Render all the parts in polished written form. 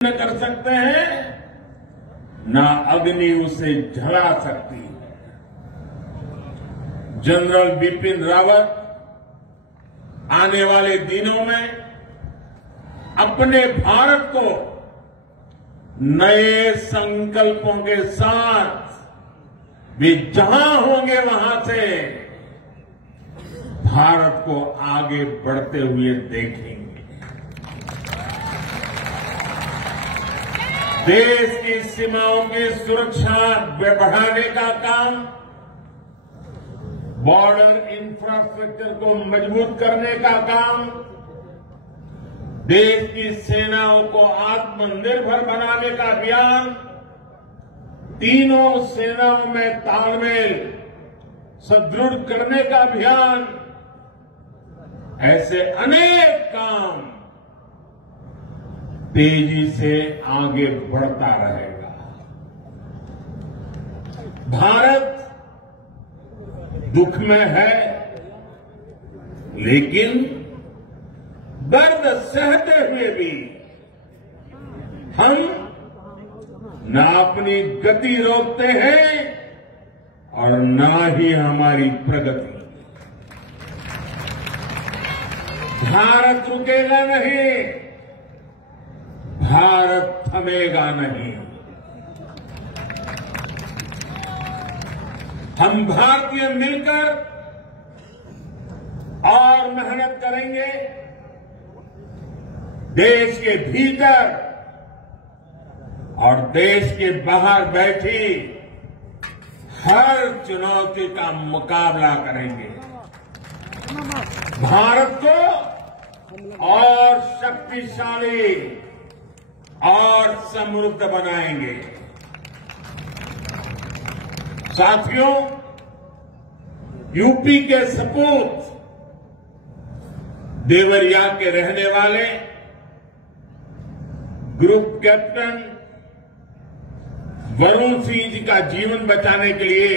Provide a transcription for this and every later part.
न कर सकते हैं, ना अग्नि उसे जला सकती है। जनरल बिपिन रावत आने वाले दिनों में अपने भारत को नए संकल्पों के साथ वे जहां होंगे वहां से भारत को आगे बढ़ते हुए देखेंगे। देश की सीमाओं की सुरक्षा बढ़ाने का काम, बॉर्डर इंफ्रास्ट्रक्चर को मजबूत करने का काम, देश की सेनाओं को आत्मनिर्भर बनाने का अभियान, तीनों सेनाओं में तालमेल सुदृढ़ करने का अभियान, ऐसे अनेक काम तेजी से आगे बढ़ता रहेगा। भारत दुख में है, लेकिन दर्द सहते हुए भी हम न अपनी गति रोकते हैं और न ही हमारी प्रगति। भारत रुकेगा नहीं, भारत थमेगा नहीं। हम भारतीय मिलकर और मेहनत करेंगे। देश के भीतर और देश के बाहर बैठी हर चुनौती का मुकाबला करेंगे। भारत को और शक्तिशाली और समृद्ध बनाएंगे। साथियों, यूपी के सपूत देवरिया के रहने वाले ग्रुप कैप्टन वरुण सिंह जी का जीवन बचाने के लिए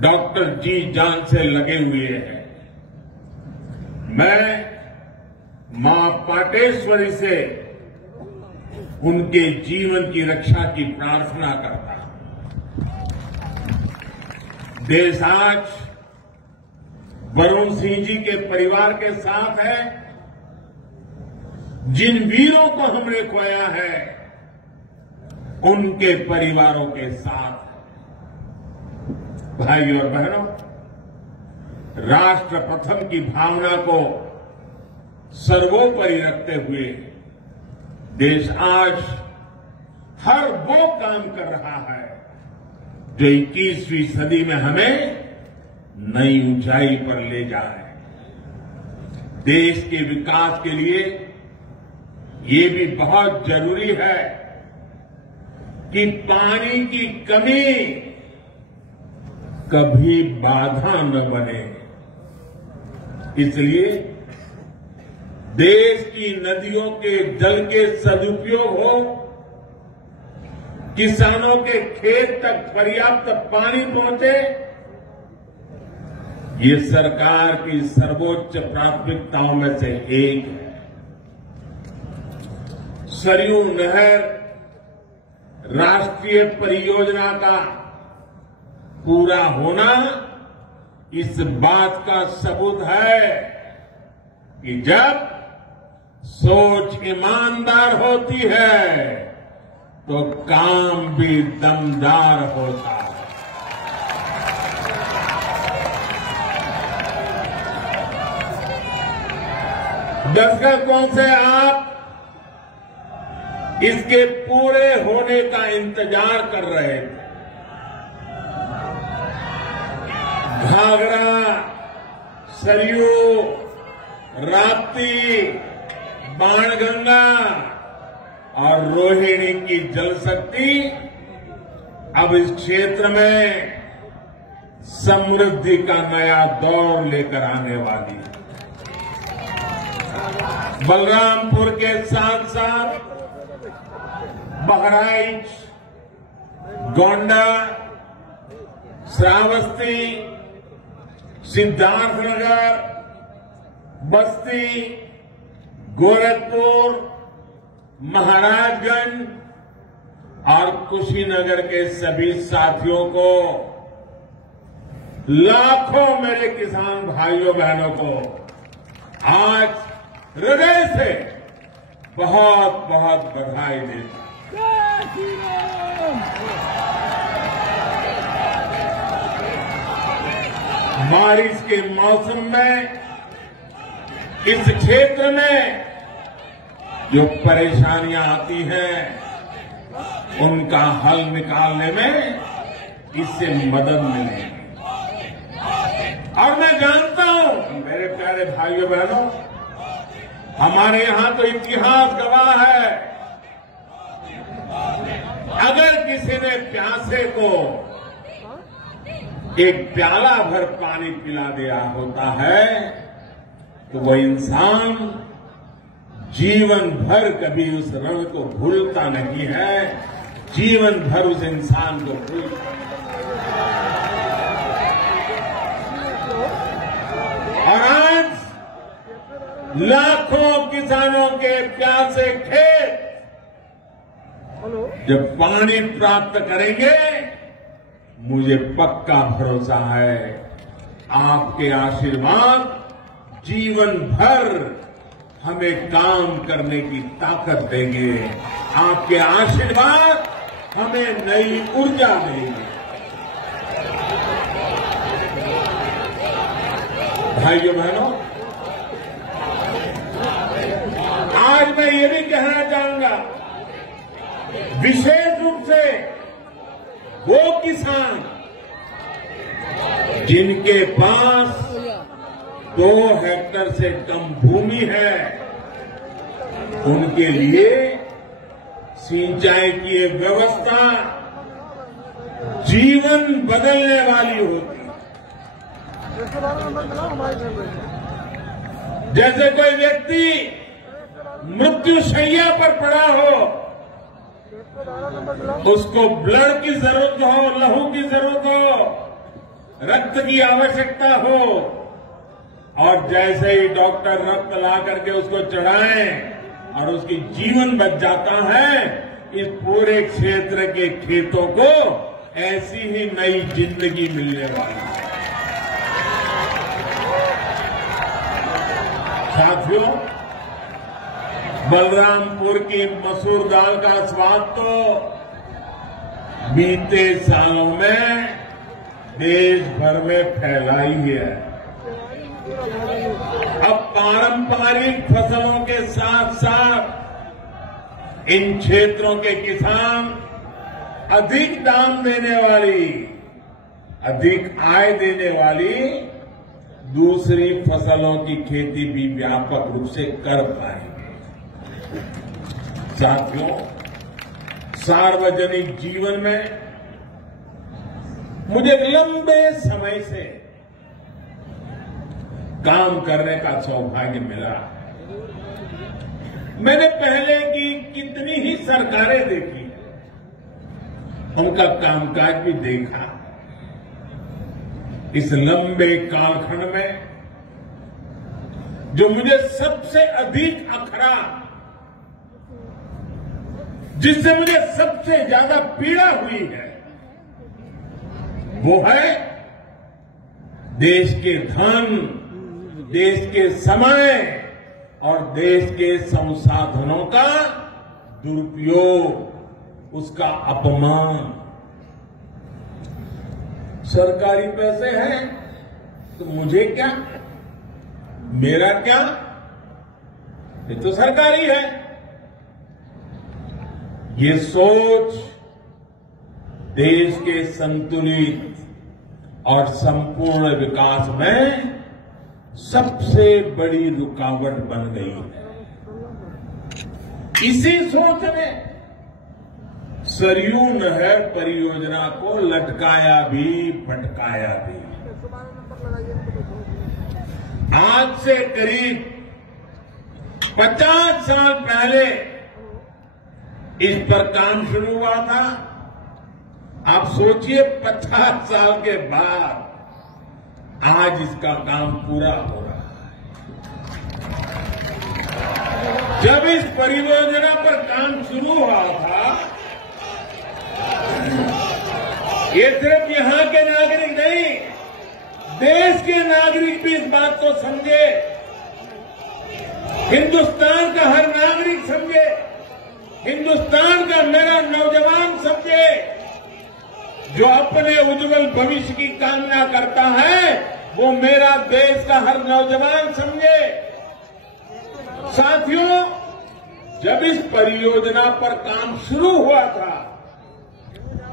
डॉक्टर जी जान से लगे हुए हैं। मैं मां पाटेश्वरी से उनके जीवन की रक्षा की प्रार्थना करता हूं। देश आज वरुण सिंह जी के परिवार के साथ है। जिन वीरों को हमने खोया है, उनके परिवारों के साथ है। भाइयों और बहनों, राष्ट्र प्रथम की भावना को सर्वोपरि रखते हुए देश आज हर वो काम कर रहा है जो 21वीं सदी में हमें नई ऊंचाई पर ले जाए। देश के विकास के लिए ये भी बहुत जरूरी है कि पानी की कमी कभी बाधा न बने। इसलिए देश की नदियों के जल के सदुपयोग हो, किसानों के खेत तक पर्याप्त पानी पहुंचे, ये सरकार की सर्वोच्च प्राथमिकताओं में से एक है। सरयू नहर राष्ट्रीय परियोजना का पूरा होना इस बात का सबूत है कि जब सोच ईमानदार होती है तो काम भी दमदार होता है। दशकों से आप इसके पूरे होने का इंतजार कर रहे थे। घाघरा, सरयू, राप्ती, बाणगंगा और रोहिणी की जल शक्ति अब इस क्षेत्र में समृद्धि का नया दौर लेकर आने वाली है। बलरामपुर के साथ साथ बहराइच, गोंडा, श्रावस्ती, सिद्धार्थनगर, बस्ती, गोरखपुर, महाराजगंज और कुशीनगर के सभी साथियों को, लाखों मेरे किसान भाइयों बहनों को आज हृदय से बहुत बहुत बधाई देता हूं। बारिश के मौसम में इस क्षेत्र में जो परेशानियां आती हैं उनका हल निकालने में इससे मदद मिलेगी। और मैं जानता हूं मेरे प्यारे भाइयों बहनों, हमारे यहां तो इतिहास गवाह है, अगर किसी ने प्यासे को एक प्याला भर पानी पिला दिया होता है तो वह इंसान जीवन भर कभी उस रंग को भूलता नहीं है, जीवन भर उस इंसान को भूलता। और आज लाखों किसानों के प्यासे खेत जब पानी प्राप्त करेंगे, मुझे पक्का भरोसा है आपके आशीर्वाद जीवन भर हमें काम करने की ताकत देंगे। आपके आशीर्वाद हमें नई ऊर्जा देंगे। भाइयों बहनों, आज मैं ये भी कहना चाहूंगा, विशेष रूप से वो किसान जिनके पास 2 हेक्टेयर से कम भूमि है, उनके लिए सिंचाई की एक व्यवस्था जीवन बदलने वाली होती। जैसे कोई व्यक्ति मृत्युशैया पर पड़ा हो, उसको ब्लड की जरूरत हो, लहू की जरूरत हो, रक्त की आवश्यकता हो, और जैसे ही डॉक्टर रक्त ला करके उसको चढ़ाएं और उसकी जीवन बच जाता है, इस पूरे क्षेत्र के खेतों को ऐसी ही नई जिंदगी मिलने वाली है। साथियों, बलरामपुर की मसूर दाल का स्वाद तो बीते सालों में देश भर में फैला ही है। अब पारंपरिक फसलों के साथ साथ इन क्षेत्रों के किसान अधिक दाम देने वाली, अधिक आय देने वाली दूसरी फसलों की खेती भी व्यापक रूप से कर पाएंगे। साथियों, सार्वजनिक जीवन में मुझे लंबे समय से काम करने का सौभाग्य मिला। मैंने पहले की कितनी ही सरकारें देखी, उनका कामकाज भी देखा। इस लंबे कालखंड में जो मुझे सबसे अधिक अखरा, जिससे मुझे सबसे ज्यादा पीड़ा हुई है, वो है देश के धन, देश के समय और देश के संसाधनों का दुरुपयोग, उसका अपमान। सरकारी पैसे हैं तो मुझे क्या, मेरा क्या, ये तो सरकारी है। ये सोच देश के संतुलित और संपूर्ण विकास में सबसे बड़ी रुकावट बन गई है। इसी सोच ने सरयू नहर परियोजना को लटकाया भी भटकाया भी। आज से करीब 50 साल पहले इस पर काम शुरू हुआ था। आप सोचिए 50 साल के बाद आज इसका काम पूरा हो रहा है। जब इस परियोजना पर काम शुरू हुआ था, ये सिर्फ यहां के नागरिक नहीं, देश के नागरिक भी इस बात को समझे, हिंदुस्तान का हर नागरिक समझे, हिंदुस्तान का मेरा नौजवान समझे, जो अपने उज्जवल भविष्य की कामना करता है, वो मेरा देश का हर नौजवान समझे। साथियों, जब इस परियोजना पर काम शुरू हुआ था,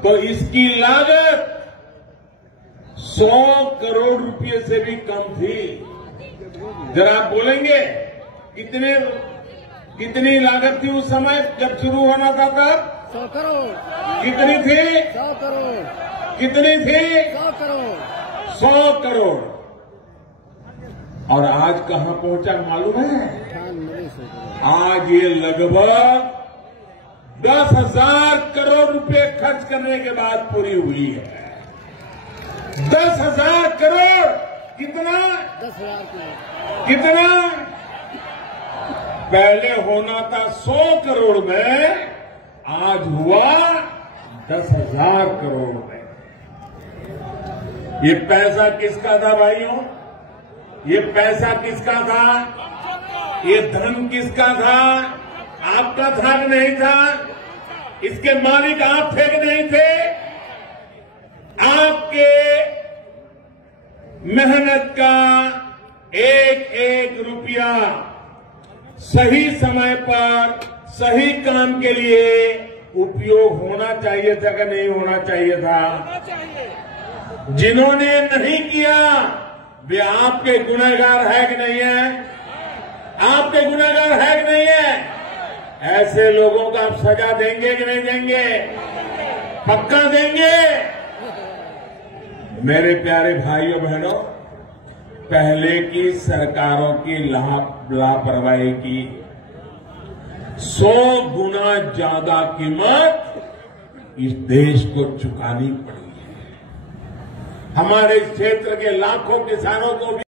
तो इसकी लागत 100 करोड़ रुपए से भी कम थी। जरा आप बोलेंगे कितनी लागत थी उस समय जब शुरू होना था तब? 100 करोड़। कितनी थी? 100 करोड़। कितनी थी? 100 करोड़। 100 करोड़। और आज कहां पहुंचा मालूम है? आज ये लगभग 10,000 करोड़ रुपए खर्च करने के बाद पूरी हुई है। 10,000 करोड़। कितना? 10,000 करोड़। कितना? पहले होना था 100 करोड़ में, आज हुआ 10,000 करोड़ में। ये पैसा किसका था भाइयों? ये पैसा किसका था? ये धन किसका था? आपका था कि नहीं था? इसके मालिक आप थे कि नहीं थे? आपके मेहनत का एक एक रुपया सही समय पर सही काम के लिए उपयोग होना चाहिए था कि नहीं होना चाहिए था? जिन्होंने नहीं किया वे आपके गुनहगार है कि नहीं है? आपके गुनहगार है कि नहीं है? ऐसे लोगों को आप सजा देंगे कि नहीं देंगे? पक्का देंगे? मेरे प्यारे भाइयों बहनों, पहले की सरकारों की लापरवाही की 100 गुना ज्यादा कीमत इस देश को चुकानी पड़ी है। हमारे इस क्षेत्र के लाखों किसानों को भी